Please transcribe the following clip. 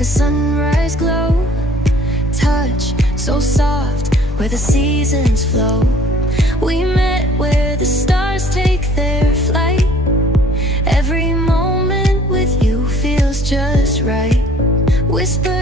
like a sunrise glow. Touch so soft where the seasons flow. We met where the stars take their flight. Every moment with you feels just right. Whisper